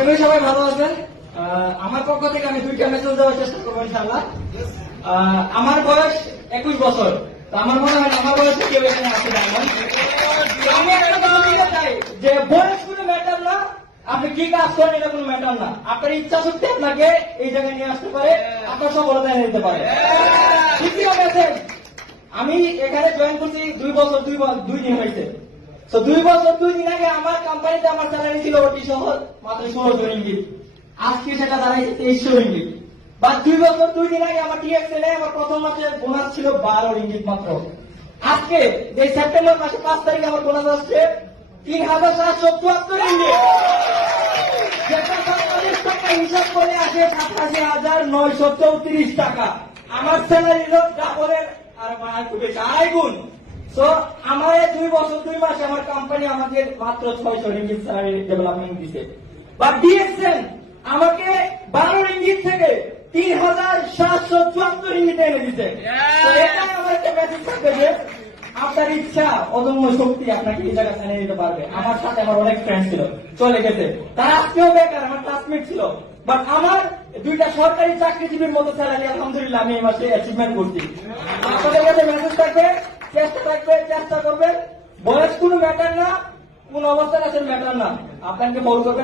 আশা করি সবাই ভালো আছেন। আমার পক্ষ থেকে আমি 2টা মেসেজ দেওয়ার চেষ্টা করবো ইনশাআল্লাহ। আমার বয়স 21 বছর। তো আমার মনে হয় আমার বয়সে কেউ এখানে আসতে চায় না। আমি একটা কথা বলতে চাই যে বয়স কোনো ম্যাটার না, আপনি কি কাজ করেন এটা কোনো ম্যাটার না। আপনার ইচ্ছা শক্তি আপনাকে এই জায়গায় নিয়ে আসতে পারে, আপনার সফলতা এনে দিতে পারে। দ্বিতীয় মেসেজ, আমি এখানে জয়েন করছি 2 বছর 2 দিন হয়েছে। তো 2 বছর 2 দিন আগে আমার কোম্পানিতে আমার স্যালারি ছিল ওটি সহ মাত্র 1600 রিঙ্গিত। আজকে সেটা দাঁড়াইছে 2300 রিঙ্গিত। বা 2 বছর 2 দিন আগে আমার টিএক্সএল এ আমার প্রথম মাসের বোনাস ছিল 12 রিঙ্গিত মাত্র। আজকে যে সেপ্টেম্বর মাসে 5 তারিখে আমার বোনাস আসছে 3774 রিঙ্গিত। যেটা 47 টাকা হিসাব করে আসে 87,934 টাকা। আমার স্যালারি হলো ডাবলের আর আড়াই গুণ। তো আমার 2 বছর 2 মাসে আমার কোম্পানি আমাকে মাত্র 600 রিঙ্গিত স্যালারি ডেভেলপমেন্ট দিছে। বা ডিএক্সএল আমাকে 12 রিঙ্গিত থেকে 3774 রিঙ্গিত এনে দিছে। তো এটা আমার একটা মেসেজ থাকবে যে আপনার ইচ্ছা অদম্য শক্তি আপনাকে এই জায়গা এনে দিতে পারবে। আমার সাথে আমার অনেক ফ্রেন্ড ছিল, চলে গেছে, তারা আজকেও বেকার, আমার ক্লাসমেট ছিল। বাট আমার 2টা সরকারি চাকরিজীবীর মতো স্যালারি আলহামদুলিল্লাহ আমি এই মাসে অ্যাচিভমেন্ট করছি। আপনাদের কাছে মেসেজ থাকবে, চেষ্টা করবেন। বয়স কোনো ম্যাটার না, কোন অবস্থায় আছেন ম্যাটার না, আপনাকে ফলো করবেন।